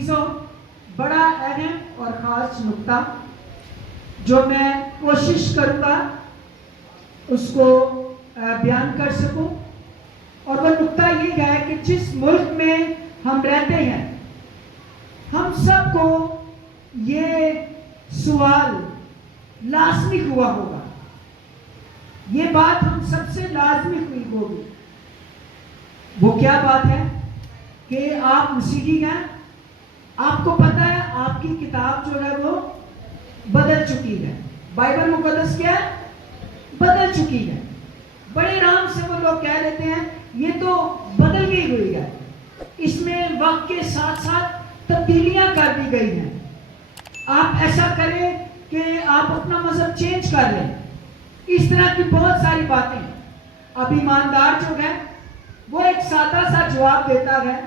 عزیزوں، بڑا اہم اور خاص نکتہ جو میں کوشش کروں گا اس کو بیان کر سکوں، اور وہ نکتہ یہ ہے کہ جس ملک میں ہم رہتے ہیں ہم سب کو یہ سوال لازمی ہوا ہوگا، یہ بات ہم سب سے لازمی ہوئی ہوگی۔ وہ کیا بات ہے کہ آپ مسیحی ہیں، آپ کو پتہ ہے آپ کی کتاب جو ہے وہ بدل چکی ہے، بائبل مقدس کیا ہے؟ بدل چکی ہے۔ بڑے آرام سے وہ لوگ کہہ دیتے ہیں یہ تو بدل گئی ہوئی ہے، اس میں وقت کے ساتھ ساتھ تبدیلیاں کر دی گئی ہیں، آپ ایسا کریں کہ آپ اپنا مذہب چینج کر لیں، اس طرح کی بہت ساری باتیں۔ اب ایماندار جو ہے وہ ایک سادہ سا جواب دیتا ہے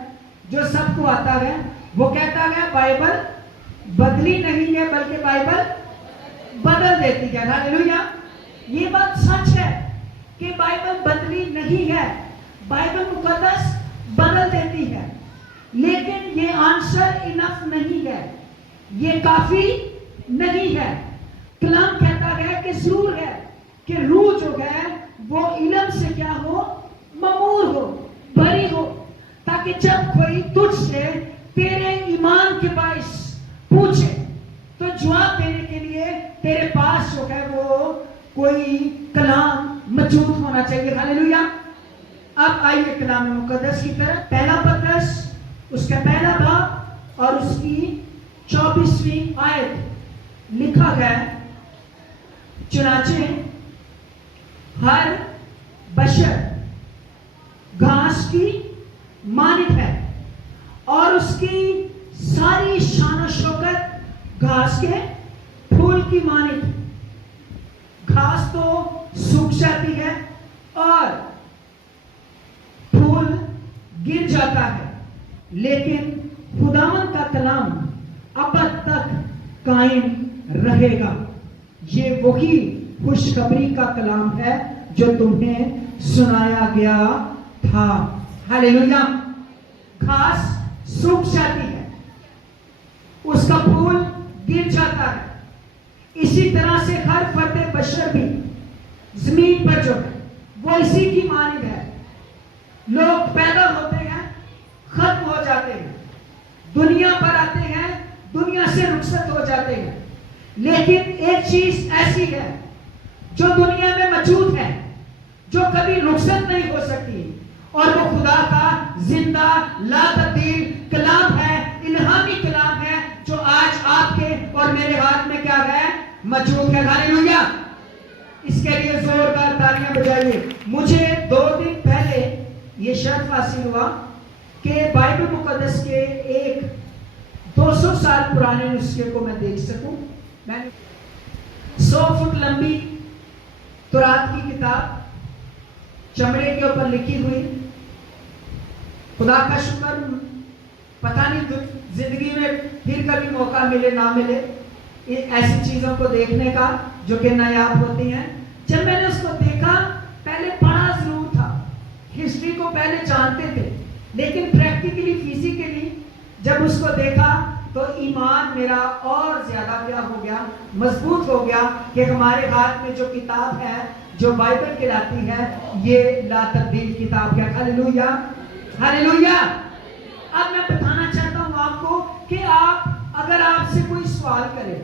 جو سب کو آتا ہے، وہ کہتا ہے بائبل بدلی نہیں ہے بلکہ بائبل بدل دیتی ہے۔ ہاللیلویا! یہ بات سچ ہے کہ بائبل بدلی نہیں ہے، بائبل مقدس بدل دیتی ہے، لیکن یہ آنسر انف نہیں ہے، یہ کافی نہیں ہے۔ کلام کہتا ہے کہ ضرور ہے کہ روح جو ہے وہ علم سے کیا ہو؟ معمور ہو، بھری ہو، تاکہ جب کوئی تجھ سے تیرے ایمان کے باعث پوچھے تو جواب دینے کے لیے تیرے پاس جو ہے وہ کوئی کلام موجود ہونا چاہیے۔ ہاللیلویا! اب آئیے کلام مقدس کی طرف۔ پہلا پترس اس کا پہلا باب اور اس کی 24ویں آیت لکھا گیا، چنانچہ ہر بشر گھاس کی مانند ہے اور اس کی ساری شان و شوکت گھاس کے پھول کی مانند۔ گھاس تو سوکھ جاتی ہے اور پھول گر جاتا ہے، لیکن خداوند کا کلام ابد تک قائم رہے گا۔ یہ وہی خوشخبری کا کلام ہے جو تمہیں سنایا گیا تھا۔ ہاللیلویا! گھاس سوکھ جاتی ہے، اس کا پھول گر جاتا ہے، اسی طرح سے ہر فرد بشر بھی زمین پر جو ہے وہ اسی کی مانند ہے۔ لوگ پیدا ہوتے ہیں، ختم ہو جاتے ہیں، دنیا پر آتے ہیں، دنیا سے رخصت ہو جاتے ہیں، لیکن ایک چیز ایسی ہے جو دنیا میں موجود ہے، جو کبھی رخصت نہیں ہو سکتی، اور وہ خدا کا زندہ لا تبدیل کلام ہے، الہامی کلام ہے، جو آج آپ کے اور میرے ہاتھ میں کیا ہے؟ موجود ہے۔ ہاللیلویا! اس کے لیے زوردار تالیاں بجائیے۔ مجھے 2 دن پہلے یہ شرف حاصل ہوا کہ بائبل مقدس کے ایک 200 سال پرانے نسخے کو میں دیکھ سکوں۔ میں 100 فٹ لمبی تورات کی کتاب چمڑے کے اوپر لکھی ہوئی، خدا کا شکر پتہ نہیں زندگی میں پھر کبھی موقع ملے نہ ملے ایسی چیزوں کو دیکھنے کا جو کہ نایاب ہوتی ہیں۔ جب میں نے اس کو دیکھا، پہلے پڑھا ضرور تھا، ہسٹری کو پہلے جانتے تھے، لیکن پریکٹیکلی فزیکلی جب اس کو دیکھا تو ایمان میرا اور زیادہ کیا ہو گیا؟ مضبوط ہو گیا کہ ہمارے ہاتھ میں جو کتاب ہے، جو بائبل کہلاتی ہے، یہ لا تبدیل کتاب ہے۔ ہاللیلویا! ہاللیلویا! اب میں بتانا چاہتا ہوں آپ کو کہ اگر آپ سے کوئی سوال کرے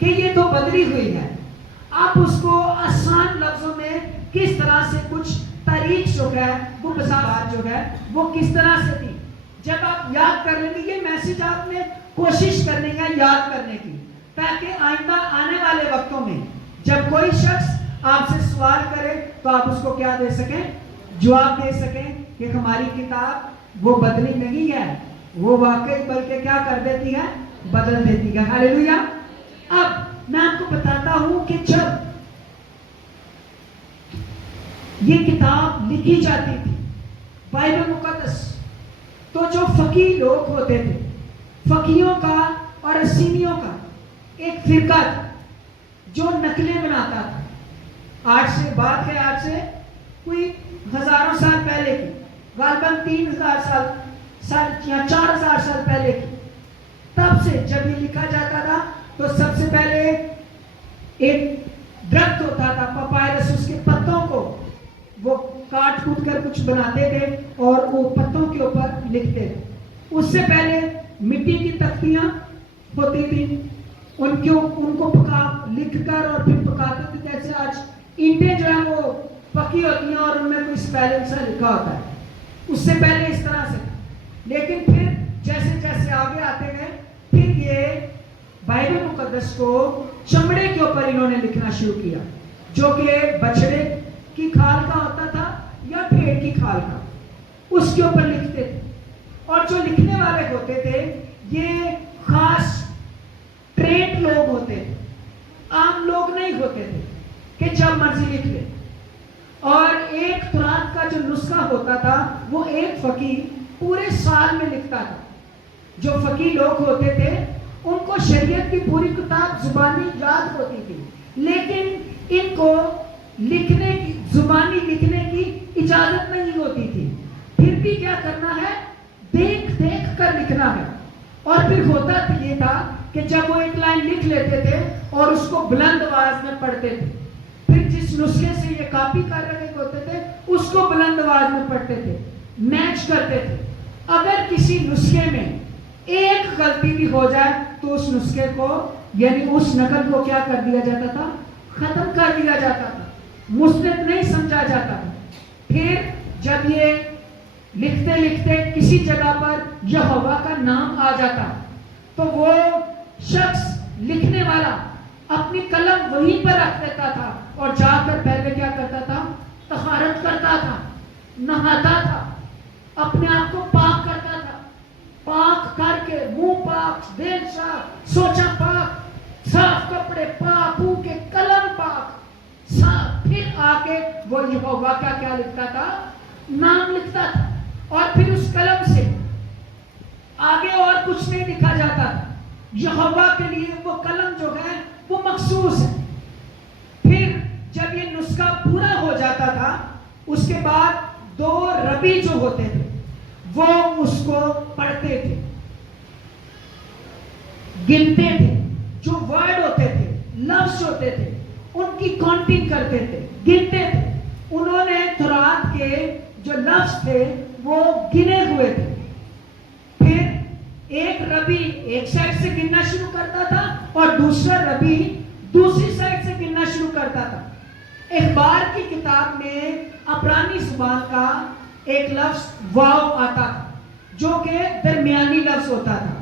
کہ یہ تو بدلی ہوئی ہے، آپ اس کو آسان لفظوں میں کس طرح سے کچھ تاریخ جو ہے وہ بات جو ہے وہ کس طرح سے تھی، جب آپ یاد کر لیں گے، یہ میسج آپ نے کوشش کرنے کا یاد کرنے کی، تاکہ آئندہ آنے والے وقتوں میں جب کوئی شخص آپ سے سوال کرے تو آپ اس کو کیا دے سکیں؟ جواب دے سکیں کہ ہماری کتاب وہ بدلی نہیں ہے، وہ واقعی بلکہ کیا کر دیتی ہے؟ بدل دیتی ہے۔ ہاللیلویا! اب میں آپ کو بتاتا ہوں کہ جب یہ کتاب لکھی جاتی تھی بائبل مقدس، تو جو فقیہ لوگ ہوتے تھے، فقیوں کا اور اسینیوں کا ایک فرقہ تھا جو نقلیں بناتا تھا۔ آج سے بات ہے، آج سے کوئی ہزاروں سال پہلے کی، غالباً 3000 سال یا 4000 سال پہلے کی، سب سے جب یہ لکھا جاتا تھا تو سب سے پہلے ایک درخت ہوتا تھا پپائرس، اس کے پتوں کو وہ کاٹ کوٹ کر کچھ بناتے تھے اور وہ پتوں کے اوپر لکھتے تھے. اس سے پہلے مٹی کی تختیاں ہوتی تھی، ان کو لکھ کر اور پھر پکاتے تھے. جیسے آج اینٹیں جو ہیں وہ پکی ہوتی ہیں اور ان میں کوئی اسپیلنگ سا لکھا ہوتا ہے، اس سے پہلے اس طرح سے. لیکن پھر جیسے جیسے آگے آتے گئے پھر یہ بائبل مقدس کو چمڑے کے اوپر انہوں نے لکھنا شروع کیا، جو کہ بچڑے کی کھال کا ہوتا تھا یا بھیڑ کی کھال کا، اس کے اوپر لکھتے تھے. اور جو لکھنے والے ہوتے تھے یہ خاص ٹرینڈ لوگ ہوتے تھے، عام لوگ نہیں ہوتے تھے کہ جب مرضی لکھ لے. اور ایک تورات کا جو نسخہ ہوتا تھا وہ ایک فقیر پورے سال میں لکھتا تھا. جو فقیر لوگ ہوتے تھے ان کو شریعت کی پوری کتاب زبانی یاد ہوتی تھی، لیکن ان کو لکھنے کی زبانی لکھنے کی اجازت نہیں ہوتی تھی. پھر بھی کیا کرنا ہے؟ دیکھ دیکھ کر لکھنا ہے. اور پھر ہوتا یہ تھا کہ جب وہ ایک لائن لکھ لیتے تھے اور اس کو بلند آواز میں پڑھتے تھے، پھر جس نسخے سے یہ کاپی کر رہے ہوتے تھے اس کو بلند آواز میں پڑھتے تھے، میچ کرتے تھے. اگر کسی نسخے میں ایک غلطی بھی ہو جائے تو اس نسخے کو یعنی اس نقل کو کیا کر دیا جاتا تھا؟ ختم کر دیا جاتا تھا، مستند نہیں سمجھا جاتا تھا. پھر جب یہ لکھتے لکھتے کسی جگہ پر یہوہ کا نام آ جاتا تو وہ شخص لکھنے والا اپنی قلم وہیں پر رکھ دیتا تھا اور جا کر پہلے کیا کرتا تھا؟ طہارت کرتا تھا، نہاتا تھا، اپنے آپ کو پاک کرتا تھا. پاک کر کے منہ پاک، دل صاف، سوچا پاک، صاف کپڑے پاک، منہ کے قلم پاک صاف. پھر آ کے وہ یہوہ کا کیا لکھتا تھا؟ نام لکھتا تھا. اور پھر اس قلم سے آگے اور کچھ نہیں لکھا جاتا تھا. یہوہ کے لیے وہ قلم جو ہے وہ مخصوص ہے. پھر جب یہ نسخہ پورا ہو جاتا تھا اس کے بعد دو ربی جو ہوتے تھے وہ اس کو پڑھتے تھے، گنتے تھے. جو ورڈ ہوتے تھے، لفظ ہوتے تھے، ان کی کاؤنٹنگ کرتے تھے، گنتے تھے. انہوں نے تورات کے جو لفظ تھے وہ گنے ہوئے تھے. پھر ایک ربی ایک سائڈ سے گننا شروع کرتا تھا اور دوسرا ربی دوسری سائڈ سے گننا شروع کرتا تھا. اخبار کی کتاب میں عبرانی زبان کا ایک لفظ واو آتا تھا جو کہ درمیانی لفظ ہوتا تھا.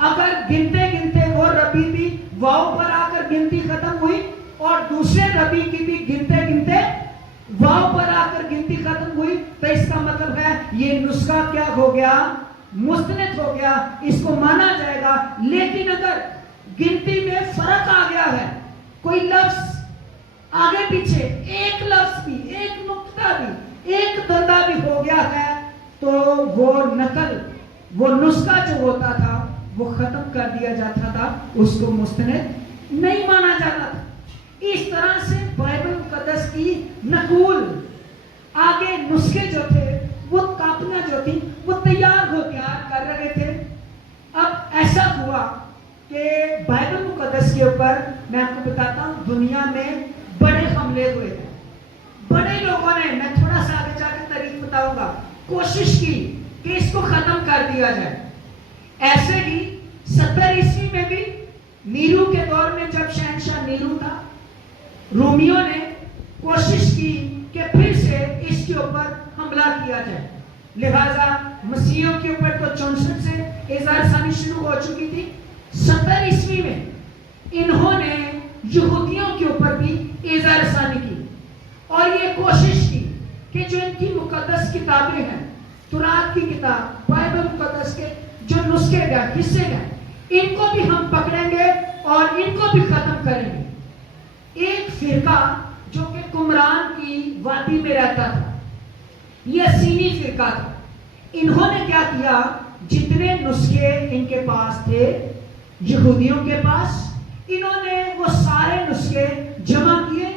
اگر گنتے گنتے وہ ربی بھی واو پر آ کر گنتی ختم ہوئی اور دوسرے ربی کی بھی گنتے گنتے واو پر آ کر گنتی ختم ہوئی تو اس کا مطلب ہے یہ نسخہ کیا ہو گیا؟ مستند ہو گیا، اس کو مانا جائے گا. لیکن اگر گنتی میں فرق آ گیا ہے، کوئی لفظ آگے پیچھے ایک لفظ بھی، ایک نقطہ بھی، ایک دندہ بھی ہو گیا ہے تو وہ نقل، وہ نسخہ جو ہوتا تھا وہ ختم کر دیا جاتا تھا، اس کو مستند نہیں مانا جاتا تھا. اس طرح سے بائبل مقدس کی نقول آگے نسخے جو تھے وہ کاپیاں جو تھی وہ تیار کر رہے تھے. اب ایسا ہوا کہ بائبل مقدس کے اوپر میں آپ کو بتاتا ہوں دنیا میں بڑے حملے ہوئے تھے. بڑے لوگوں نے، میں تھوڑا سا آگے جا کے تاریخ بتاؤں گا، کوشش کی کہ اس کو ختم کر دیا جائے. ایسے ہی 70 عیسوی میں بھی نیرو کے دور میں جب شہنشاہ نیرو تھا، رومیوں نے کوشش کی کہ پھر سے اس کے اوپر حملہ کیا جائے. لہذا مسیحیوں کے اوپر تو 64 سے اظہار ثانی شروع ہو چکی تھی. 70 عیسوی میں انہوں نے یہودیوں کے اوپر بھی اظہار ثانی کی اور یہ کوشش کی کہ جو ان کی مقدس کتابیں ہیں، تورات کی کتاب، بائبل مقدس کے جو نسخے گئے، حصے گئے، ان کو بھی ہم پکڑیں گے اور ان کو بھی ختم کریں گے. ایک فرقہ جو کہ قمران کی وادی میں رہتا تھا، یہ سینی فرقہ تھا. انہوں نے کیا کیا؟ جتنے نسخے ان کے پاس تھے یہودیوں کے پاس، انہوں نے وہ سارے نسخے جمع کیے،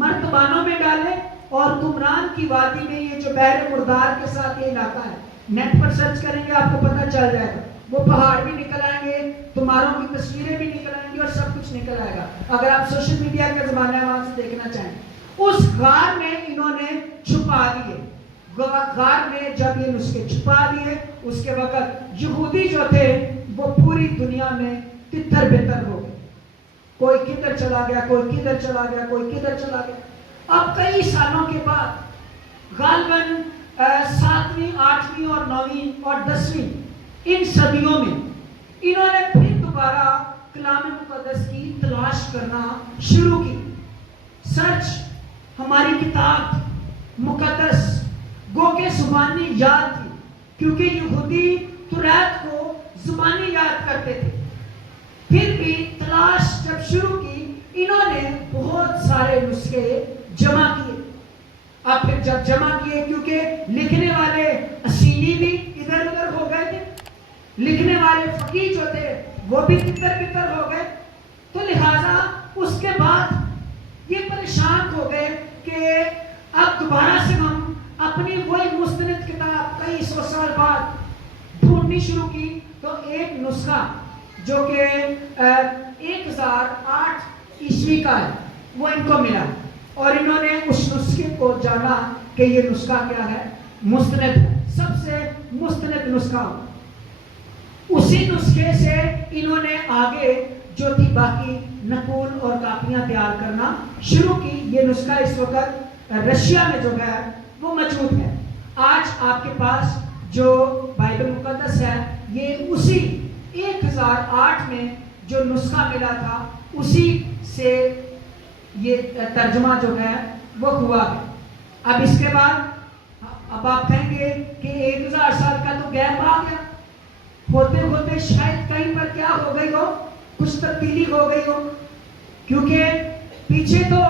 مرتبانوں میں ڈالے اور قمران کی وادی میں، یہ جو بحر مردار کے ساتھ یہ علاقہ ہے، نیٹ پر سرچ کریں گے آپ کو پتہ چل جائے گا. وہ پہاڑ بھی نکل آئیں گے، تمہاروں کی تصویریں بھی نکل آئیں گی اور سب کچھ نکل آئے گا. اگر آپ سوشل میڈیا کے زمانے میں وہاں سے دیکھنا چاہیں, اس غار میں انہوں نے چھپا دیے. غار میں جب یہ نسخے چھپا دیے, اس کے وقت یہودی جو تھے وہ پوری دنیا میں تتر بتر ہو گئے. کوئی کدھر چلا گیا, کوئی کدھر چلا گیا, کوئی کدھر چلا گیا. اب کئی سالوں کے بعد غالباً 7ویں 8ویں اور 9ویں اور 10ویں ان صدیوں میں انہوں نے پھر دوبارہ کلام مقدس کی تلاش کرنا شروع کی. سچ ہماری کتاب مقدس گو کہ زبانی یاد تھی, کیونکہ یہودی توریت کو زبانی یاد کرتے تھے. پھر بھی تلاش جب شروع کی, انہوں نے بہت سارے نسخے جمع کیے. اب پھر جب جمع کیے, کیونکہ لکھنے والے اسینی بھی ادھر ادھر ہو گئے تھے, لکھنے والے فقیہ جو تھے وہ بھی تتر بتر ہو گئے, تو لہذا اس کے بعد یہ پریشان ہو گئے کہ اب دوبارہ سے ہم اپنی وہی مستند کتاب کئی سو سال بعد ڈھونڈنی شروع کی. تو ایک نسخہ جو کہ 1008 عیسوی کا ہے وہ ان کو ملا, اور انہوں نے اس نسخے کو جانا کہ یہ نسخہ کیا ہے, مستند ہے, سب سے مستند نسخہ. اسی نسخے سے انہوں نے آگے جو تھی باقی نقول اور کاپیاں تیار کرنا شروع کی. یہ نسخہ اس وقت رشیا میں جو ہے وہ موجود ہے. آج آپ کے پاس جو بائبل مقدس ہے یہ اسی 1008 میں جو نسخہ ملا تھا اسی سے یہ ترجمہ جو ہے وہ ہوا ہے. اب اس کے بعد اب آپ کہیں گے کہ 1000 سال کا تو گیپ آ گیا, ہوتے ہوتے شاید کہیں پر کیا ہو گئی ہو, کچھ تبدیلی ہو گئی ہو, کیونکہ پیچھے تو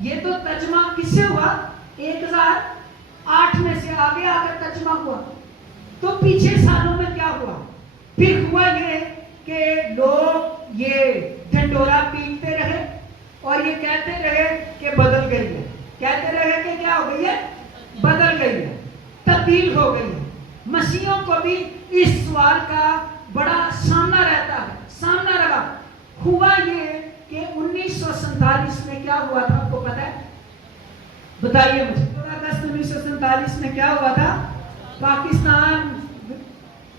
یہ تو ترجمہ کس سے ہوا, 1008 میں سے آگے آ کر ترجمہ ہوا. تو پیچھے سالوں میں کیا ہوا, پھر ہوا یہ کہ لوگ یہ ڈھنڈورا پیٹتے رہے اور یہ کہتے رہے کہ بدل گئی ہے, کہتے رہے کہ کیا ہو گئی ہے, بدل گئی ہے, تبدیل ہو گئی ہے. مسیحوں کو بھی اس سوال کا بڑا سامنا رہتا ہے, سامنا رہا. ہوا یہ کہ 1947 میں کیا ہوا تھا, آپ کو پتا ہے, بتائیے مجھے. 1947 میں کیا ہوا تھا, پاکستان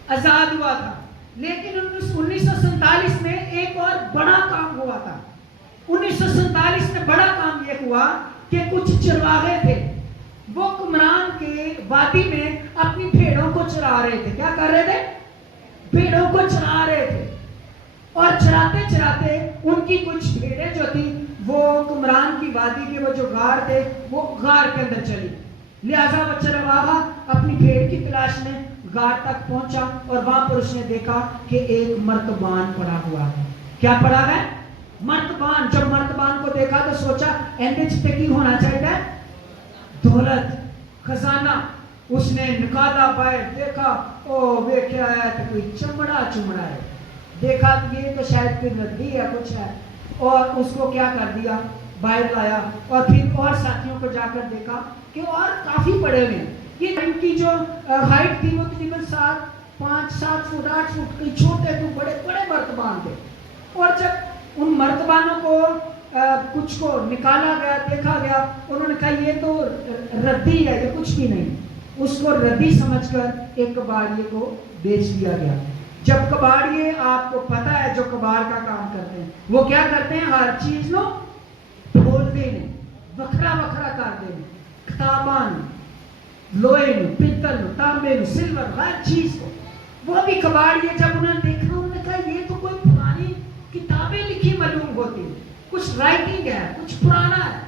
آزاد ہوا تھا. لیکن 1947 میں ایک اور بڑا کام ہوا تھا. 1947 میں بڑا کام یہ ہوا کہ کچھ چرواہے تھے, وہ قمران کے وادی میں اپنی بھیڑوں کو چرا رہے تھے. کیا کر رہے تھے, بھیڑوں کو چرا رہے تھے. اور چراتے چراتے ان کی کچھ بھیڑیں جو تھی وہ قمران کی وادی کے وہ جو غار تھے وہ غار کے اندر چلی. لہذا وہ چرواہا اپنی بھیڑ کی تلاش میں غار تک پہنچا اور وہاں پر اس نے دیکھا کہ ایک مرتبان پڑا ہوا ہے. کیا پڑا ہے, مرتبان. جب مرتبان کو دیکھا تو سوچا اندر چھپے کی ہونا چاہیے, دولت, خزانہ. اس نے نکالا باہر, دیکھا او وہ کیا ہے, تو کوئی چمڑا چمڑا ہے. دیکھا تو یہ تو شاید کوئی ردی ہے, کچھ ہے, اور اس کو کیا کر دیا, باہر لایا. اور پھر اور ساتھیوں کو جا کر دیکھا کہ اور کافی پڑے ہوئے ہیں. یہ ان کی جو ہائٹ تھی وہ تقریباً 5-7 فٹ 8 فٹ کے چھوٹے تو بڑے بڑے مرتبان تھے. اور جب ان مرتبانوں کو کچھ کو نکالا گیا, دیکھا گیا, انہوں نے کہا یہ تو ردی ہے, یہ کچھ بھی نہیں. اس کو ردی سمجھ کر ایک کباڑیے کو بیچ دیا گیا. جب کباڑیے, آپ کو پتا ہے جو کباڑ کا کام کرتے ہیں, وہ کیا کرتے ہیں, ہر چیز نو کھولتے ہیں, وکھرا وکھرا کرتے ہیں, کتابان, لوہے نو, پتل نو, تانبے نو, سلور, ہر چیز کو. وہ بھی کباڑیے جب انہوں نے دیکھا, انہوں نے کہا یہ تو کوئی پرانی کتابیں لکھی معلوم ہوتی, کچھ رائٹنگ ہے, کچھ پرانا ہے.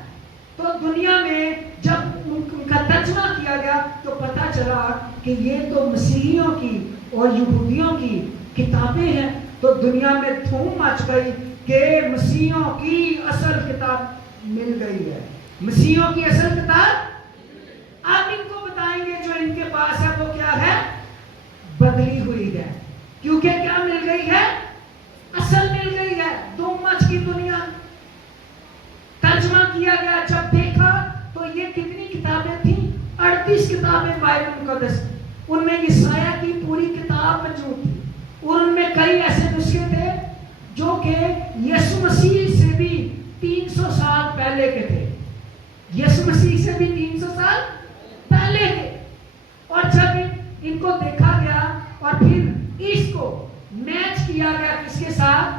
تو دنیا میں جب ان کا ترجمہ کیا گیا تو پتہ چلا کہ یہ تو مسیحیوں کی اور یہودیوں کی کتابیں ہیں. تو دنیا میں دھوم مچ گئی کہ مسیحیوں کی اصل کتاب مل گئی ہے, مسیحیوں کی اصل کتاب. آپ ان کو بتائیں گے جو ان کے پاس ہے وہ کیا ہے, بدلی ہوئی ہے. کیونکہ کیا مل گئی ہے, اصل مل گئی ہے. دھوم مچ کی دنیا, ترجمہ کیا گیا. جب دیکھا تو یہ کتنی کتابیں تھیں, 38 کتابیں بائبل مقدس. ان میں یسایہ کی پوری کتاب موجود تھی, اور ان میں کئی ایسے نسخے تھے جو کہ یسوع مسیح سے بھی 300 سال پہلے کے تھے. یسوع مسیح سے بھی 300 سال پہلے کے. اور جب ان کو دیکھا گیا اور پھر اس کو میچ کیا گیا کس کے ساتھ؟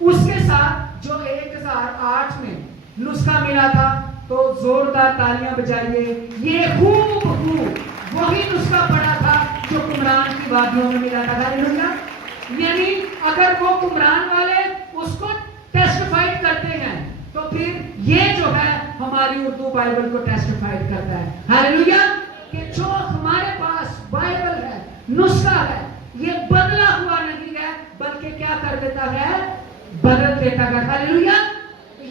اس کے ساتھ جو 1008 میں نسخہ ملا تھا. تو زوردار تالیاں بجائیے. یہ خوب وہی نسخہ پڑا تھا جو قمران کی وادیوں میں ملا تھا. ہاللیلویا. یعنی اگر وہ قمران والے اس کو ٹیسٹیفائیڈ کرتے ہیں تو پھر یہ جو ہے ہماری اردو بائبل کو ٹیسٹیفائیڈ کرتا ہے. ہاللیلویا. کہ جو ہمارے پاس بائبل ہے، نسخہ ہے، یہ بدلا ہوا نہیں ہے بلکہ کیا کر دیتا ہے؟ بدل دیتا ہے. ہاللیلویا.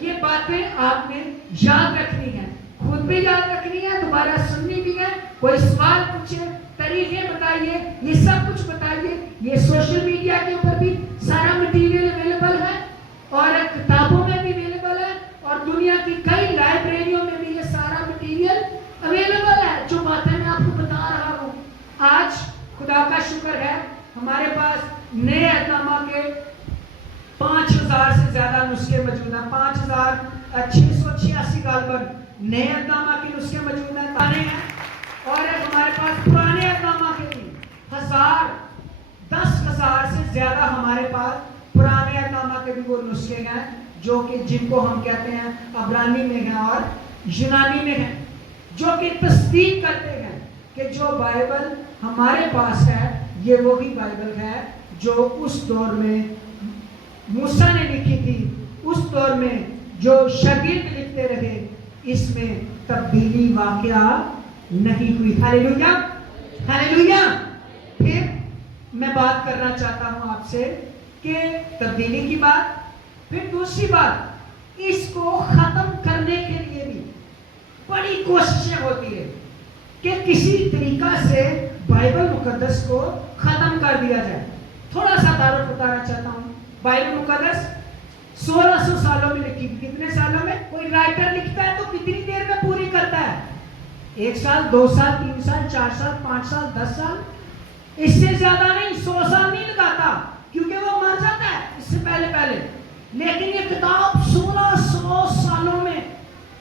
یہ باتیں آپ نے یاد رکھنی ہے، خود بھی یاد رکھنی ہے، دوبارہ سننی بھی ہے. کوئی سوال پوچھے، طریقے بتائیے، یہ سب کچھ بتائیے. یہ سوشل میڈیا کے اوپر بھی سارا مٹیریل اویلیبل ہے اور کتابوں میں بھی اویلیبل ہے اور دنیا کی کئی لائبریریوں میں بھی یہ سارا مٹیریل اویلیبل ہے. جو باتیں میں آپ کو بتا رہا ہوں، آج خدا کا شکر ہے ہمارے پاس نئے عہد نامہ کے 5000 سے زیادہ نسخے موجود ہیں. 5686 غالباً نئے عہد نامہ کے نسخے موجود ہیں، تانے ہیں. اور ہمارے پاس پرانے عہد نامہ کے بھی 10,000 سے زیادہ ہمارے پاس پرانے عہد نامہ کے بھی وہ نسخے ہیں جو کہ جن کو ہم کہتے ہیں عبرانی میں ہیں اور یونانی میں ہیں، جو کہ تصدیق کرتے ہیں کہ جو بائبل ہمارے پاس ہے یہ وہی بائبل ہے جو اس دور میں موسیٰ نے لکھی تھی، اس دور میں جو شاگرد لکھتے رہے. اس میں تبدیلی واقعہ نہیں ہوئی. ہاللیلویا. ہاللیلویا. پھر میں بات کرنا چاہتا ہوں آپ سے کہ تبدیلی کی بات. پھر دوسری بات، اس کو ختم کرنے کے لیے بھی بڑی کوششیں ہوتی ہے کہ کسی طریقہ سے بائبل مقدس کو ختم کر دیا جائے. تھوڑا سا تعارف بتانا چاہتا ہوں. بائبل مقدس 1600 سالوں میں لکھی. کتنے سالوں میں؟ کوئی رائٹر لکھتا ہے تو کتنی دیر میں پوری کرتا ہے؟ 1 سال، 2 سال، 3 سال، 4 سال، 5 سال، 10 سال. اس سے زیادہ نہیں، 100 سال نہیں لگاتا کیونکہ وہ مر جاتا ہے اس سے پہلے. لیکن یہ کتاب 1600 سالوں میں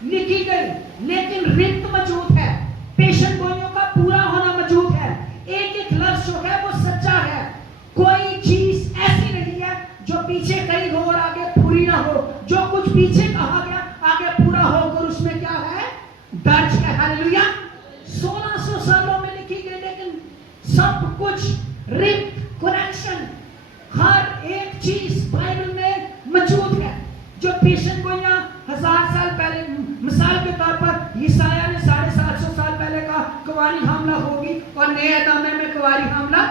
لکھی گئی، لیکن ربط موجود ہے، پیشن گوئیوں کا پورا ہونا موجود ہے. ایک ایک لفظ جو ہے وہ سچا ہے. کوئی چیز ایسی نہیں ہے جو پیچھے کہیں ہو اور آگے پوری نہ ہو. جو کچھ پیچھے کہا گیا آگے پورا ہو کر اس میں کیا ہے؟ درج ہے. ہاللیلویا. 1600 سالوں میں لکھی گئی لیکن سب کچھ ربط، کنیکشن، ہر ایک چیز بائبل میں موجود ہے. جو پیشن گوئیاں 1000 سال پہلے، مثال کے طور پر یسایہ نے 750 سال پہلے کہا کواری حاملہ ہوگی اور نئے عہد نامے میں کواری حاملہ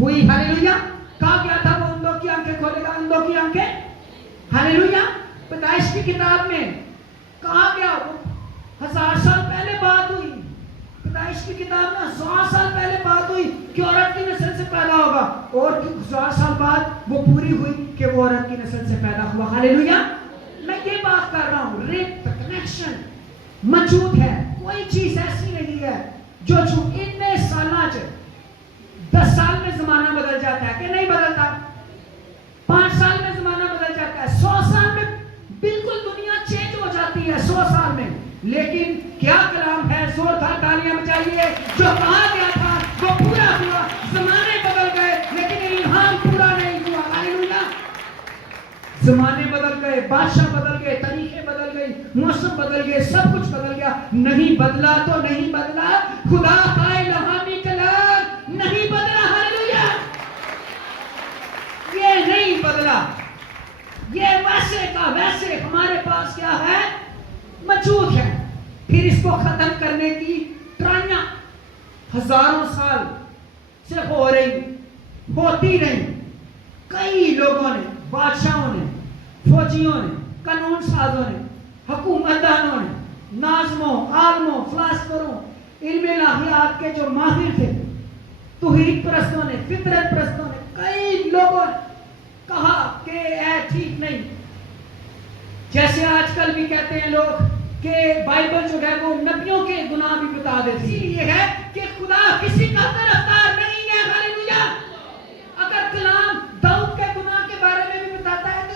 ہوئی. ہاللیلویا. کہا گیا تھا وہ اندھوں کی آنکھیں کھولے گا، اندھوں کی آنکھیں. ہاللیلویا. پیدائش کی کتاب میں کہا گیا وہ 1000 سال پہلے بات ہوئی. پیدائش کی کتاب میں 1000 سال پہلے بات ہوئی کہ عورت کی نسل سے پیدا ہوگا اور 1000 سال بعد وہ پوری ہوئی کہ وہ عورت کی نسل سے پیدا ہوا. ہاللیلویا. میں یہ بات کر رہا ہوں، ربط، کنیکشن موجود ہے. کوئی چیز ایسی نہیں ہے جو اتنے سالات 10 سال میں زمانہ بدل جاتا ہے کہ نہیں بدلتا. 5 سال میں زمانہ بدل جاتا ہے. 100 سال میں بالکل دنیا چینج ہو جاتی ہے. 100 سال میں. لیکن کیا کلام ہے؟ زوردار تالیاں بجائیے. جو کہا گیا تھا وہ پورا ہوا. زمانے بدل گئے لیکن الہام پورا نہیں ہوا. ہاللیلویا. زمانے بدل گئے، بادشاہ بدل گئے، طریقے بدل گئے، موسم بدل گئے، سب کچھ بدل گیا. نہیں بدلا تو نہیں بدلا. خدا کا الہامی کلام نہیں بدلا. ہاللیلویا. یہ نہیں بدلا. یہ ویسے کا ویسے ہمارے پاس کیا ہے؟ موجود ہے. پھر اس کو ختم کرنے کی ٹرائیاں ہزاروں سال سے ہو رہی، ہوتی رہی. کئی لوگوں نے، بادشاہوں نے، فوجیوں نے، قانون سازوں نے، حکومت دانوں نے، ناظموں، عالموں، فلاسفروں، علم الہیات کے جو ماہر تھے، توحید پرستوں نے، فطرت پرستوں نے، کئی لوگوں نے کہا کہ اے ٹھیک نہیں. جیسے آج کل بھی کہتے ہیں لوگ کہ بائبل جو ہے وہ نبیوں کے گناہ بھی بتا دیتی ہے. یہ ہے کہ خدا کسی کا طرفدار نہیں ہے. ہاللیلویا. اگر کلام داؤد کے گناہ کے بارے میں بھی بتاتا ہے تو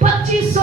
2500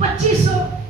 2500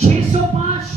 605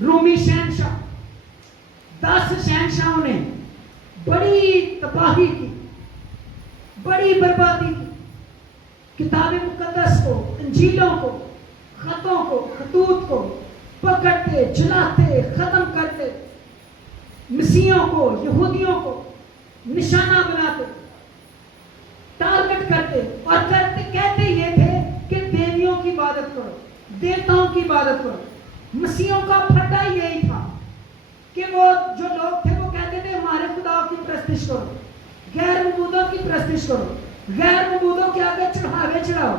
رومی شہنشاہ، 10 شہنشاہوں نے بڑی تباہی کی، بڑی بربادی کی، کتاب مقدس کو، انجیلوں کو، خطوں کو، خطوط کو پکڑتے، جلاتے، ختم کرتے، مسیحیوں کو، یہودیوں کو نشانہ بناتے، ٹارگٹ کرتے، اور کہتے یہ تھے کہ دیویوں کی عبادت کرو، دیوتاؤں کی عبادت کرو۔ مسیحیوں کا پھٹا یہی تھا کہ وہ جو لوگ تھے وہ کہتے تھے ہمارے خدا کی پرستش کرو، غیر معبودوں کی پرستش کرو، غیر معبودوں کے آگے چڑھاوے چڑھاؤ۔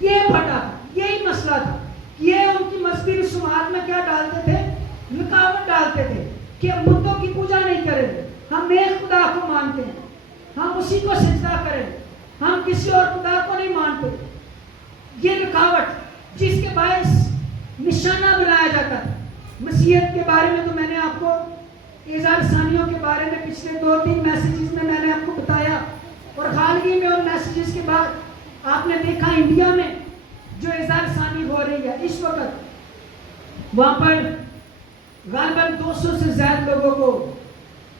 یہ پھٹا تھا، یہی مسئلہ تھا۔ یہ ان کی مذہبی رسومات میں کیا ڈالتے تھے؟ رکاوٹ ڈالتے تھے کہ ہم بتوں کی پوجا نہیں کریں گے، ہم ایک خدا کو مانتے ہیں، ہم اسی کو سجدہ کریں، ہم کسی اور خدا کو نہیں مانتے۔ یہ رکاوٹ جس کے باعث نشانہ بنایا جاتا تھا۔ مسیحیت کے بارے میں تو میں نے آپ کو اظہار ثانیوں کے بارے میں پچھلے 2-3 میسیجز میں نے آپ کو بتایا، اور حالگی میں ان میسیجز کے بعد آپ نے دیکھا انڈیا میں جو اظہار ثانی ہو رہی ہے اس وقت، وہاں پر غالباً 200 سے زیادہ لوگوں کو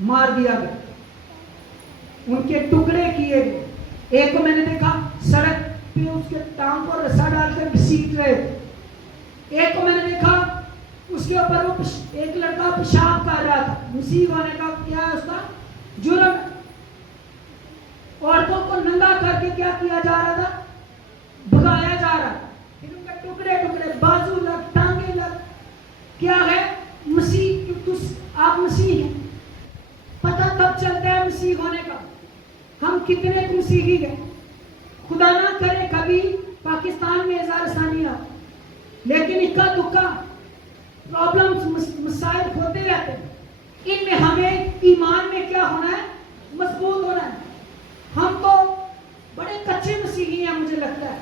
مار دیا گیا، ان کے ٹکڑے کیے گئے۔ ایک کو میں نے دیکھا سڑک پہ اس کے ٹانگ کو رسا ڈال کر گھسیٹ رہے تھے، ایک کو میں نے دیکھا اس کے اوپر وہ ایک لڑکا پیشاب کر رہا تھا، مسیح ہونے کا کیا ہے اس کا جرم، عورتوں کو ننگا کر کے کیا کیا جا رہا تھا؟ بھگایا جا رہا، پھر ان کے ٹکڑے ٹکڑے، بازو لگ، ٹانگیں لگ۔ کیا ہے؟ مسیح، آپ مسیح ہیں۔ پتہ تب چلتا ہے مسیح ہونے کا ہم کتنے مسیحی ہیں۔ خدا نہ کرے کبھی پاکستان میں اظہار ثانی آ، لیکن اکا دکا پرابلمز، مسائل ہوتے رہتے ہیں۔ ان میں ہمیں ایمان میں کیا ہونا ہے؟ مضبوط ہونا ہے۔ ہم تو بڑے کچے مسیحی ہیں، مجھے لگتا ہے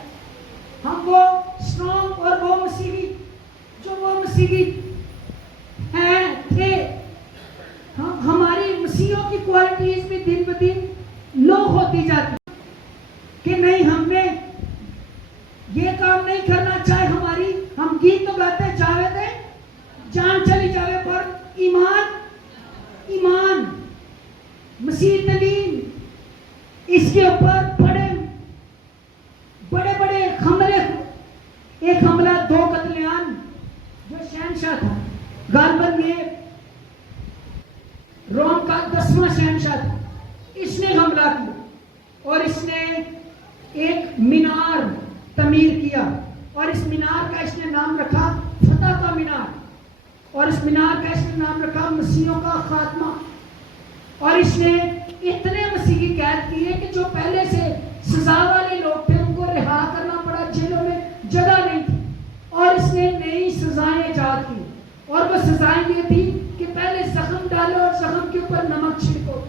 ہم وہ اسٹرانگ اور وہ مسیحی جو وہ مسیحی ہیں تھے، ہماری مسیحوں کی کوالٹیز بھی دن بدن لو ہوتی جاتی کہ نہیں ہم نے یہ کام نہیں کرنا چاہے ہماری، ہم گیت تو گاتے جاوے تھے جان چلی جاوے، پر ایمان مسیح تعلیم اس کے اوپر بڑے حملے، ایک حملہ 2 قتل عام جو شہنشاہ تھا، غالباً یہ روم کا 10واں شہنشاہ تھا، اس نے حملہ کیا اور اس نے ایک مینار تعمیر کیا، اور اس مینار کا اس نے نام رکھا فتح کا مینار، اور اس مینار کا اس نے نام رکھا مسیحوں کا خاتمہ۔ اور اس نے اتنے مسیحی قید کیے کہ جو پہلے سے سزا والے لوگ تھے ان کو رہا کرنا پڑا، جیلوں میں جگہ نہیں تھی، اور اس نے نئی سزائیں ایجاد کی، اور وہ سزائیں یہ تھی کہ پہلے زخم ڈالو اور زخم کے اوپر نمک چھڑکو،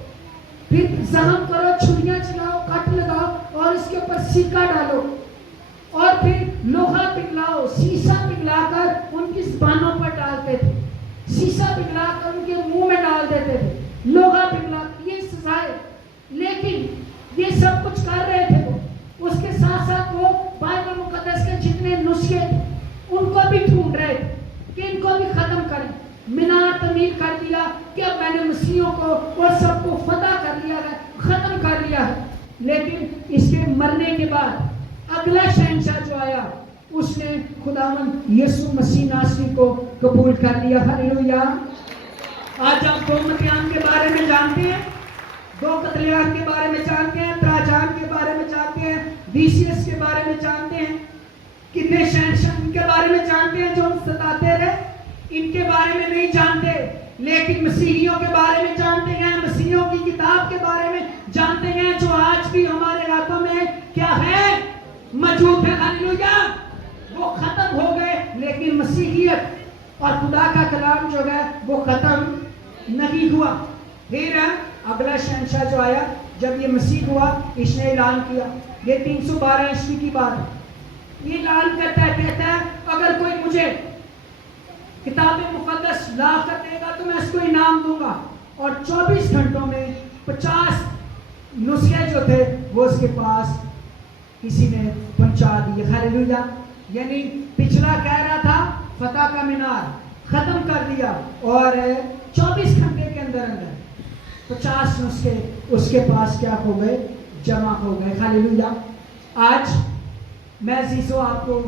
پھر زخم کرو، چھریاں چلاؤ، کٹ لگاؤ اور اس کے اوپر سکہ ڈالو، اور پھر لوہا پگھلاؤ، سیسا پگھلا کر ان کی زبانوں پر ڈالتے تھے، سیسا پگھلا کر ان کے منہ میں ڈال دیتے تھے، لوہا پگھلا، یہ سزائیں۔ لیکن یہ سب کچھ کر رہے تھے وہ، اس کے ساتھ ساتھ وہ بائبل مقدس کے جتنے نسخے ان کو بھی ڈھونڈ رہے تھے کہ ان کو بھی ختم کریں۔ مینار تعمیر کر دیا کہ اب میں نے مسیحوں کو اور سب کو فتح کر لیا ہے، ختم کر لیا ہے۔ لیکن اس کے مرنے کے بعد اگلا شہنشاہ جو آیا اس نے خداوند یسوع مسیح ناصری کو قبول کر لیا۔ ہلیلویا۔ آج آپ 2 متیان کے بارے میں جانتے ہیں، 2 قتل عام کے بارے میں جانتے ہیں، تراجان کے بارے میں جانتے ہیں، ویسیس کے بارے میں جانتے ہیں، کتنے شہنشاہ ان کے بارے میں جانتے ہیں جو ہم ستاتے رہے، ان کے بارے میں نہیں جانتے، لیکن مسیحیوں کے بارے میں جانتے ہیں، مسیحیوں کی کتاب کے بارے میں جانتے ہیں جو آج بھی ہمارے ہاتھوں میں کیا ہے؟ موجود ہے۔ ہلیلویا۔ وہ ختم ہو گئے لیکن مسیحیت اور خدا کا کلام جو ہے وہ ختم نہیں ہوا۔ پھر اگلا شہنشاہ جو آیا، جب یہ مسیح ہوا، اس نے اعلان کیا، یہ 312 عیسوی کی بات ہے، یہ اعلان کرتا ہے، کہتا ہے اگر کوئی مجھے کتاب مقدس لا کر دے گا تو میں اس کو انعام دوں گا، اور 24 گھنٹوں میں 50 نسخے جو تھے وہ اس کے پاس کسی نے پہنچا دیے۔ ہلیلویا۔ یعنی پچھلا کہہ رہا تھا فتح کا مینار، ختم کر دیا اور 24 گھنٹے کے اندر 50 نسخے اس کے پاس کیا ہو گئے؟ جمع ہو گئے. ہاللیلویا. آج میں عزیزو آپ کو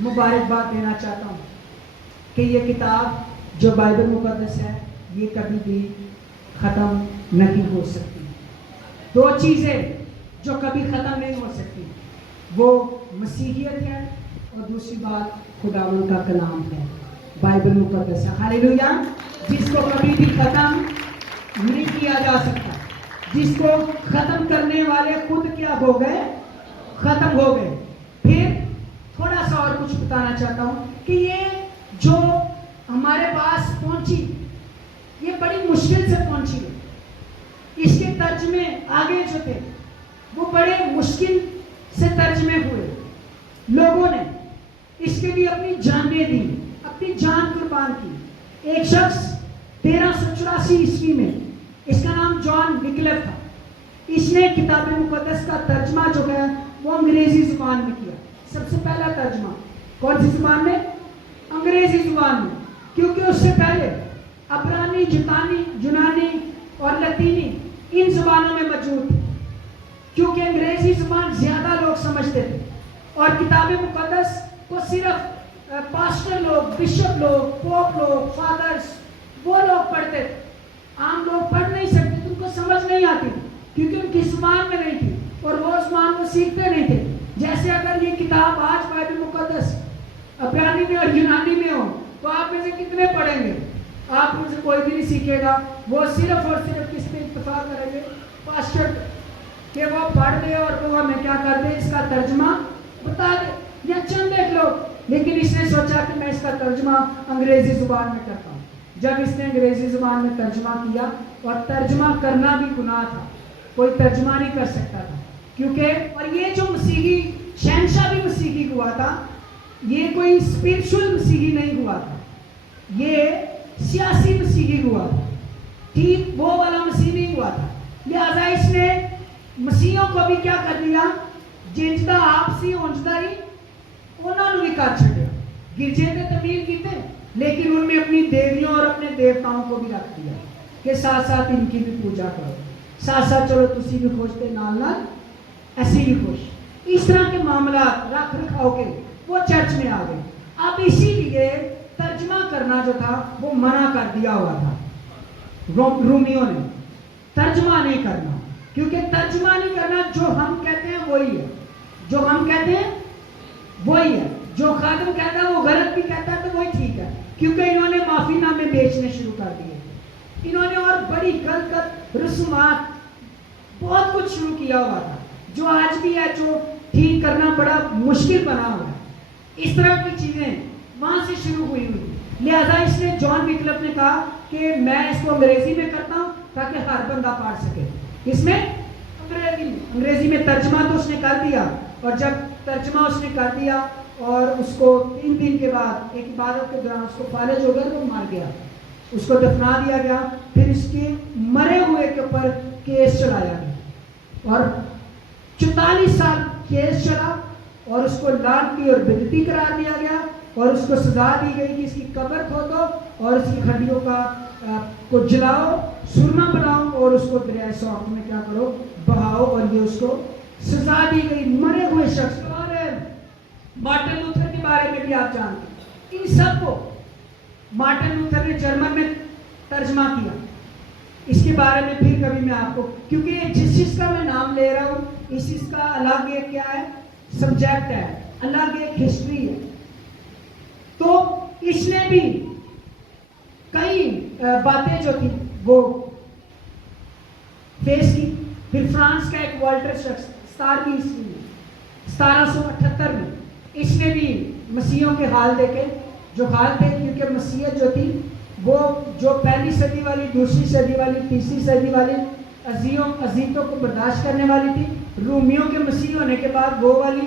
مبارکباد دینا چاہتا ہوں کہ یہ کتاب جو بائبل مقدس ہے یہ کبھی بھی ختم نہیں ہو سکتی. 2 چیزیں جو کبھی ختم نہیں ہو سکتی وہ مسیحیت ہے اور دوسری بات خداوند کا کلام ہے، بائبل مقدس ہے. ہاللیلویا. جس کو کبھی بھی ختم نہیں کیا جا سکتا، جس کو ختم کرنے والے خود کیا ہو گئے؟ ختم ہو گئے. پھر تھوڑا سا اور کچھ بتانا چاہتا ہوں کہ یہ جو ہمارے پاس پہنچی یہ بڑی مشکل سے پہنچی ہے. اس کے ترجمے آگے جو تھے وہ بڑے مشکل سے ترجمے ہوئے. لوگوں نے اس کے لیے اپنی جانیں دی، اپنی جان قربان کی. ایک شخص 1384 عیسوی میں، اس کا نام جان وکلف تھا. اس نے کتاب مقدس کا ترجمہ جو ہے وہ انگریزی زبان میں کیا. سب سے پہلا ترجمہ کون سی زبان میں؟ انگریزی زبان میں. کیونکہ اس سے پہلے عبرانی، یونانی اور لطینی ان زبانوں میں موجود تھی. کیونکہ انگریزی زبان زیادہ لوگ سمجھتے تھے اور کتاب مقدس کو صرف پاسٹر لوگ، بشپ لوگ، پوپ لوگ، فادرز وہ لوگ پڑھتے تھے. عام لوگ پڑھ نہیں سکتے، ان کو سمجھ نہیں آتی کیونکہ ان کی زبان میں نہیں تھی اور وہ زبان کو سیکھتے نہیں تھے. جیسے اگر یہ کتاب آج بائبل مقدس عبرانی میں اور یونانی میں ہو تو آپ میں سے کتنے پڑھیں گے؟ آپ میں سے کوئی بھی نہیں سیکھے گا. وہ صرف اور صرف کس پہ اتفاق کریں گے؟ پاسٹر کہ وہ پڑھ دے اور وہ ہمیں کیا کر دے، اس کا ترجمہ بتا دے یا چند ایک لوگ. لیکن اس نے سوچا کہ میں اس کا ترجمہ انگریزی زبان میں کرتا ہوں. جب اس نے انگریزی زبان میں ترجمہ کیا، اور ترجمہ کرنا بھی گناہ تھا، کوئی ترجمہ نہیں کر سکتا تھا کیونکہ، اور یہ جو مسیحی شہنشاہ بھی مسیحی ہوا تھا، یہ کوئی اسپرچول مسیحی نہیں ہوا تھا، یہ سیاسی مسیحی ہوا تھا. ٹھیک وہ والا مسیح نہیں ہوا تھا. لہذا اس نے مسیحوں کو بھی کیا کر دیا؟ جنجدہ آپسی اونجدہ ہی انہوں نے بھی کر چھڑیا. گرجے نے تعمیر کیتے لیکن ان میں اپنی دیویوں اور اپنے دیوتاؤں کو بھی رکھ دیا کہ ساتھ ساتھ ان کی بھی پوجا کرو، ساتھ ساتھ چلو تسی بھی خوش تھے نال نال ایسی بھی خوش. اس طرح کے معاملات رکھ رکھاؤ کے وہ چرچ میں آ گئے. اب اسی لیے ترجمہ کرنا جو تھا وہ منع کر دیا ہوا تھا رومیوں نے. ترجمہ نہیں کرنا، کیونکہ ترجمہ نہیں کرنا جو ہم کہتے ہیں وہی ہے، جو ہم کہتے ہیں وہی ہے. جو خادم کہتا ہے وہ غلط بھی کہتا ہے تو وہی ٹھیک ہے. کیونکہ انہوں نے معافی نامے بیچنے شروع کر دیے، انہوں نے اور بڑی غلط رسومات بہت کچھ شروع کیا ہوا تھا جو آج بھی ہے، جو ٹھیک کرنا بڑا مشکل بنا ہوا ہے. اس طرح کی چیزیں وہاں سے شروع ہوئی. لہذا اس نے جان وکلف نے کہا کہ میں اس کو انگریزی میں کرتا ہوں تاکہ ہر بندہ پڑھ سکے. اس میں انگریزی میں ترجمہ تو اس نے کر دیا، اور جب ترجمہ اس نے کر دیا اور اس کو 3 دن کے بعد ایک عبادت کے دوران اس کو فالج ہو گیا، وہ مر گیا، اس کو دفنا دیا گیا. پھر اس کے مرے ہوئے کے اوپر کیس چلایا گیا اور 44 سال کیس چلا اور اس کو لعنتی اور بدعتی قرار دیا گیا اور اس کو سزا دی گئی کہ اس کی قبر کھودو اور اس کی ہڈیوں کو جلاؤ، سرما بناؤ اور اس کو دریائے سوات میں کیا کرو؟ بہاؤ. اور یہ اس کو سزا دی گئی. مرے ہوئے شخص. اور مارٹن لوتھر کے بارے میں بھی آپ جانتے ہیں. ان سب کو مارٹن لوتھر نے جرمن میں ترجمہ کیا. اس کے بارے میں پھر کبھی میں آپ کو، کیونکہ جس چیز کا میں نام لے رہا ہوں اس چیز کا الگ ایک کیا ہے؟ سبجیکٹ ہے، الگ ایک ہسٹری ہے. تو اس نے بھی کئی باتیں جو تھی وہ فیس کی. پھر فرانس کا ایک والٹر شخص 17ویں عیسوی میں 1778 میں اس نے بھی مسیحوں کے حال دیکھے، جو حال تھے، کیونکہ مسیحیت جو تھی وہ جو 1 صدی والی، 2 صدی والی، 3 صدی والی اذیتوں کو برداشت کرنے والی تھی. رومیوں کے مسیح ہونے کے بعد وہ والی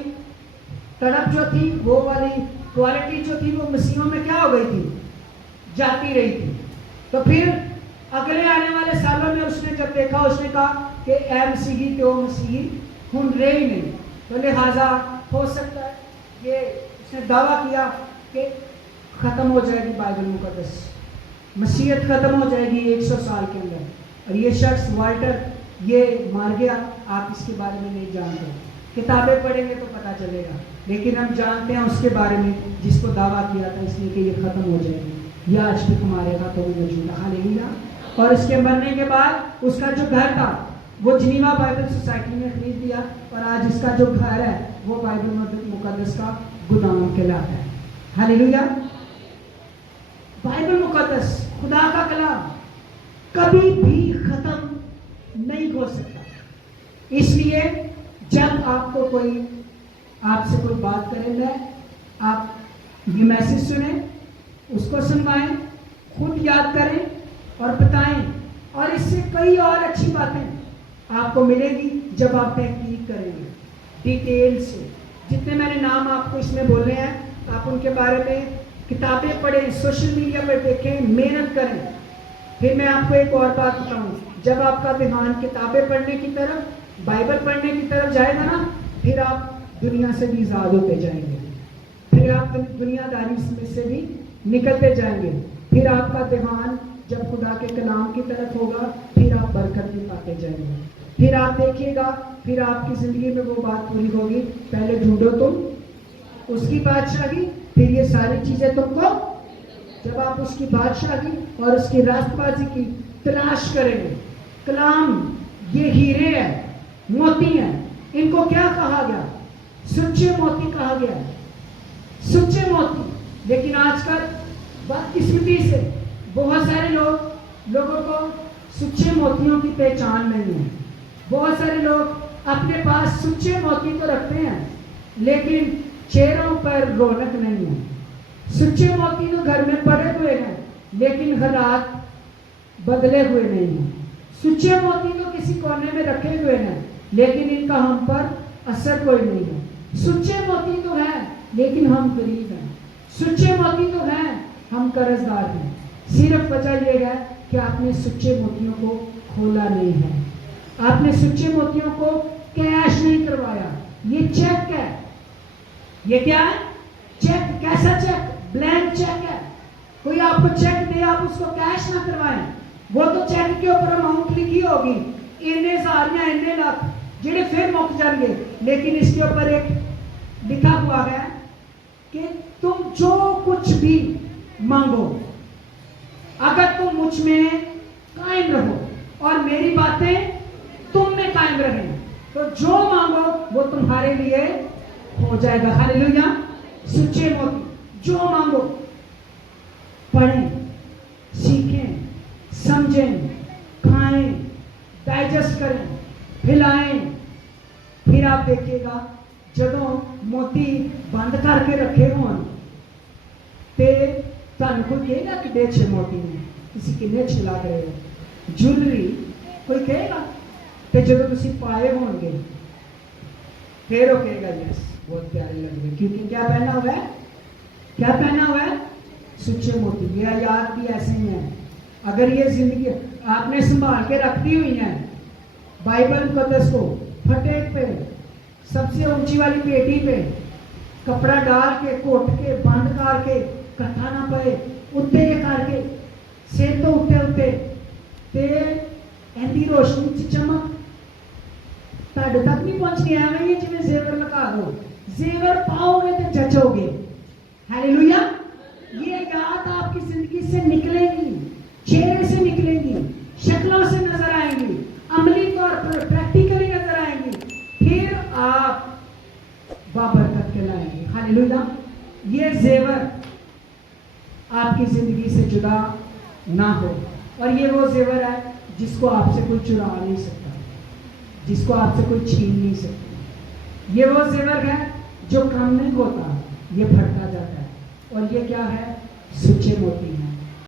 تڑپ جو تھی، وہ والی کوالٹی جو تھی وہ مسیحوں میں کیا ہو گئی تھی؟ جاتی رہی تھی. تو پھر اگلے آنے والے سالوں میں اس نے جب دیکھا، اس نے کہا کہ اے مسیحی تو مسیحی ہن رہے ہی نہیں. تو لہٰذا ہو سکتا ہے یہ اس نے دعویٰ کیا کہ ختم ہو جائے گی بائبل مقدس، مسیحیت ختم ہو جائے گی 100 سال کے اندر. اور یہ شخص والٹر یہ مار گیا، آپ اس کے بارے میں نہیں جانتے. کتابیں پڑھیں گے تو پتہ چلے گا، لیکن ہم جانتے ہیں اس کے بارے میں جس کو دعویٰ کیا تھا اس لیے کہ یہ ختم ہو جائے گی. یہ آج تک ہمارے ہاتھوں میں موجود ہے. ہاللیلویا. اور اس کے مرنے کے بعد اس کا جو گھر تھا وہ جنیوا بائبل سوسائٹی نے خرید لیا، اور آج اس کا جو گھر ہے وہ بائبل مقدس کا گودام کہلاتا ہے. ہاللیلویا. بائبل مقدس خدا کا کلام کبھی بھی ختم نہیں ہو سکتا. اس لیے جب آپ کو کوئی آپ سے کوئی بات کرے گا، آپ یہ میسج سنیں، اس کو سنوائیں، خود یاد کریں اور بتائیں. اور اس سے کئی اور اچھی باتیں آپ کو ملے گی جب آپ تحقیق کریں گے ڈیٹیل سے. جتنے میں نے نام آپ کو اس میں بولے ہیں آپ ان کے بارے میں کتابیں پڑھیں، سوشل میڈیا پر دیکھیں، محنت کریں. پھر میں آپ کو ایک اور بات بتاؤں، جب آپ کا دھیان کتابیں پڑھنے کی طرف، بائبل پڑھنے کی طرف جائے گا نا، پھر آپ دنیا سے بھی آزاد ہوتے جائیں گے، پھر آپ دنیا داری میں سے بھی نکلتے جائیں گے. پھر آپ کا دھیان جب خدا کے کلام کی طرف ہوگا، پھر آپ برکت بھی پاتے جائیں گے. پھر آپ دیکھیے گا، پھر آپ کی زندگی میں وہ بات پوری ہوگی، پہلے ڈھونڈو تم اس کی بادشاہی، پھر یہ ساری چیزیں تم کو. جب آپ اس کی بادشاہی اور اس کی راست بازی کی تلاش کریں گے. کلام یہ ہیرے ہیں، موتی ہیں. ان کو کیا کہا گیا؟ سچے موتی کہا گیا ہے، سچے موتی. لیکن آج کل بدقسمتی سے بہت سارے لوگوں کو سچے موتیوں کی پہچان نہیں ہے. بہت سارے لوگ اپنے پاس سچے موتی تو رکھتے ہیں لیکن چہروں پر رونق نہیں ہے. سچے موتی تو گھر میں پڑے ہوئے ہیں لیکن حالات بدلے ہوئے نہیں ہیں. سچے موتی تو کسی کونے میں رکھے ہوئے ہیں لیکن ان کا ہم پر اثر کوئی نہیں ہے. سچے موتی تو ہیں لیکن ہم غریب ہیں. سچے موتی تو ہیں، ہم قرض دار ہیں. صرف وجہ یہ ہے کہ آپ نے سچے موتیوں کو کھولا نہیں ہے. آپ نے سچے موتیوں کو کیش نہیں کروایا. یہ چیک ہے. یہ کیا ہے؟ چیک. کیسا چیک؟ بلینک چیک ہے. کوئی آپ کو چیک دے، آپ اس کو کیش نہ کروائیں. وہ تو چیک کے اوپر اماؤنٹ لکھی ہوگی، اتنے ہزار یا اتنے لاکھ، جڑے پھر مک جان گے. لیکن اس کے اوپر ایک لکھا ہوا ہے کہ تم جو کچھ بھی مانگو، اگر تم مجھ میں قائم رہو اور میری باتیں تم میں قائم رہیں، تو جو مانگو وہ تمہارے لیے ہو جائے گا. ہاللیلویا. سچے موتی جو مانگو. پڑھیں، سیکھیں، سمجھیں، کھائیں، ڈائجسٹ کریں، پھلائیں. پھر آپ دیکھیے گا جدوں موتی بند کر کے رکھے ہون تے تھانوں کوئی کہے گا کہ اچھے موتی نے، کسی کنے اچھے لگ رہے ہو، جولری کوئی کہے گا. تے جدوں تسی پائے ہون گے پھر وہ کہے گا یس بہت پیارے لگ رہے، کیونکہ کیا پہنا ہوا ہے؟ کیا پہنا ہوا ہے؟ سچے موتی. یہ آیات بھی ایسے ہی ہیں. اگر یہ زندگی آپ نے سنبھال کے رکھتی ہوئی ہیں، بائبل مقدس کو پھٹے پہ سب سے اونچی والی پیٹی پہ کپڑا ڈال کے کوٹ کے بند کر کے کٹھا نہ پے اتنے کر کے سر تو اتنے تے ایندی روشنی چ چمک تک نہیں پہنچنی. ایویں جی زیور لگا دو، زیور پاؤ گے تو جچو گے. ہاللیلویا. یہ یاد آپ کی زندگی سے نکلے گی، چہرے سے نکلے گی، شکلوں سے نظر آئیں گی، عملی طور پر پریکٹیکلی نظر آئیں گی. پھر آپ بابرکت کہلائیں گے. ہاللیلویا. یہ زیور آپ کی زندگی سے جدا نہ ہو. اور یہ وہ زیور ہے جس کو آپ سے کوئی چرا نہیں سکتا، جس کو آپ سے کوئی چھین نہیں سکتا. یہ وہ زیور ہے جو کم نہیں ہوتا، یہ پھٹتا جاتا ہے. اور یہ کیا ہے؟ سچے موتی ہیں.